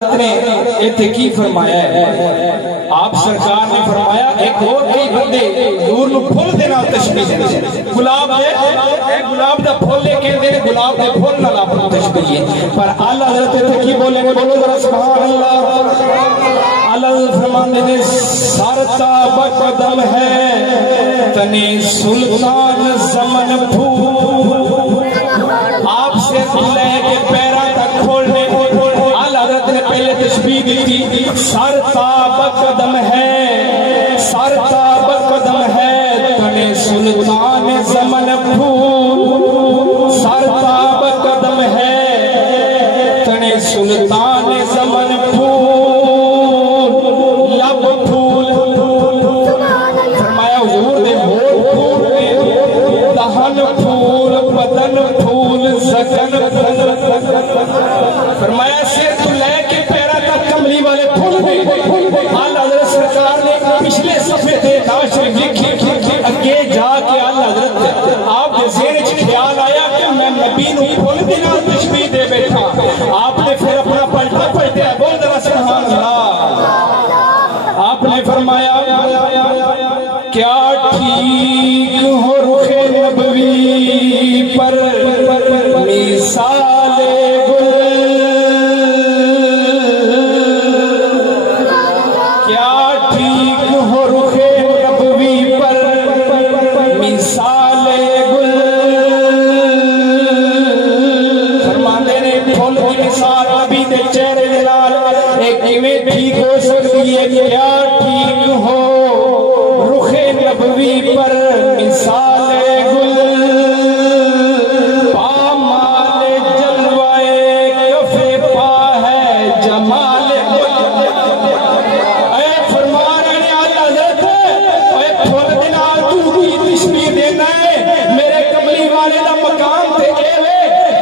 ने इत्थे की फरमाया है, आप सरकार ने फरमाया एक और कई बंदे नूर नु फुल दे नाल तशबीह देंदे गुलाब दा फुल लेके दे गुलाब दे फुल नाल आप तशबीह है। पर आला हज़रत इत्थे की बोलेंगे, बोलो जरा सुभान अल्लाह। आला फरमाते ने सरता बकदम है तने सुल्तान ज़मन फूल, आपसे लेके पैरा तक खोलने ने पहले तशबीह दी थी। सरता बकदम है, सरता बकदम है तने सुल्तान ज़मन फूल, सरता बकदम है तने सुल्तान ज़मन फूल, लब फूल फरमाया हुजूर दे होठ फूल दहन फूल बदन फूल ज़कन फरमाया सिर तू लेके पैरा तक कमली वाले फूल दे। आला हज़रत सरकार ने पिछले सफे दे नाशर लिखी अगे जाके आला हज़रत आप दे ज़हन च ख्याल आया कि मैं नबी नू फूल दे नाल तशबीह दे बैठा। आपने फिर अपना पलटा पलटा बोल जरा सुभान अल्लाह। आपने फरमाया क्या ठीक हो रुखे नबवी पर मिसाले गुल, क्या ठीक हो रुखे नबवी पर मिसाले गुल। फरमाते ने फुल की मिसाल नबी दे चेहरे दे नाल एक किवें ठीक हो सकती है। क्या ठीक हो रुखे नबवी पर मिसाले गुल, पामाले जलवाए कफे पा है जमाले मेरे कमली वाले का मकाम थे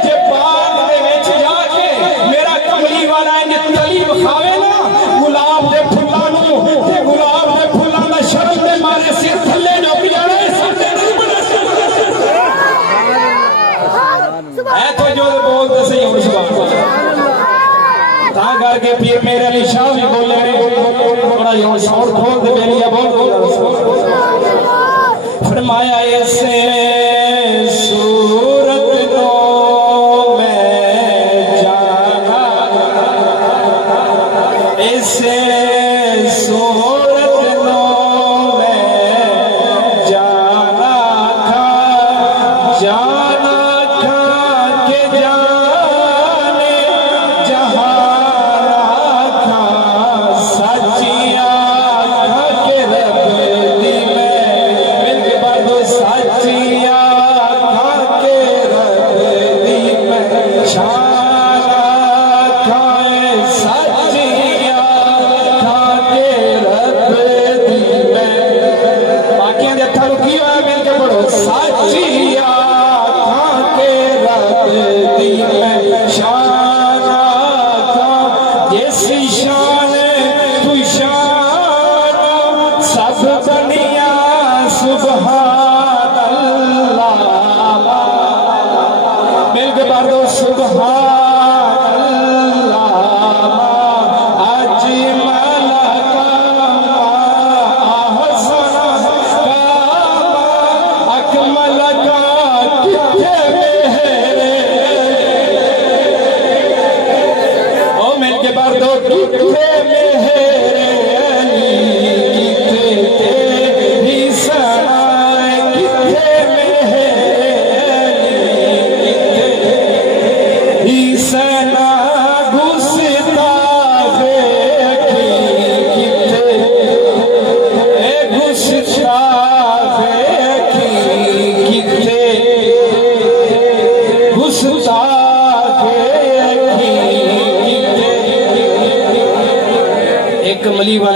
जे बाग दे विच जाके मेरा कमली वाला इंज तली विखावे ना गुलाब दे फुल्लां नूं ते गुलाब दे फुल्लां दा शर्म दे मारे सिर थल्ले झुक जाना ऐ तो जो बोलते सही हुण सुभान ता करके पीर मेरे अली शाह भी बोले बड़ा यो शौर खोल दे बेलिया बोल फरमाया ऐसे सूरत नो मैं जाना, ऐसे सूरत नो मैं जाना खा के जाने जहां खा सचिया खा के रब दी साचिया खा के रब दी मैं शाना खाए साचिया खा के रब दी मैं बाकियां दे हत्थां नूं की होया मिल के पढ़ो साचिया खा के रब दी मैं शाना खा जैसी शान तू शान सब बनिया सुभान अल्लाह मिल के बार दो सुभान अल्लाह अजमल का अहसन का अकमल का किथे मेरे ओ मिल के बार दो किथे मेरे एक कमली वाले